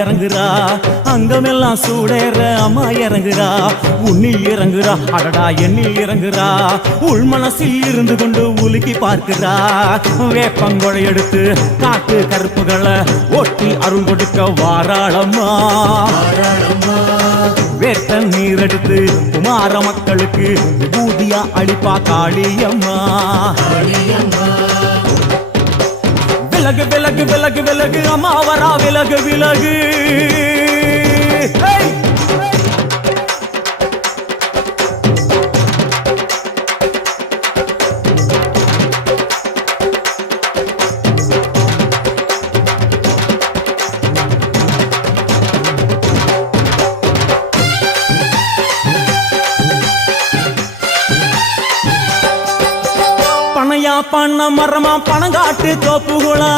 இறங்குறா, அங்கமெல்லாம் சூடேற அம்மா இறங்குறா, உன்னில் இறங்குறா, அடடா எண்ணில் இறங்குறா, உள் மனசில் இருந்து கொண்டு உலுக்கி பார்க்கிறா. வேப்பங்கொழை எடுத்து காட்டு கருப்புகளை ஒட்டி அருள் கொடுக்க வாராளம்மா. வேட்ட நீர் எடுத்து குமார மக்களுக்கு விபூதியா அளிப்பா காளியம்மா. விலகு விலகு விலகு விலகு அம்மா வரா, விலகு விலகு. பனையா பண்ண மரமா பணங்காட்டு தோப்புகுளா,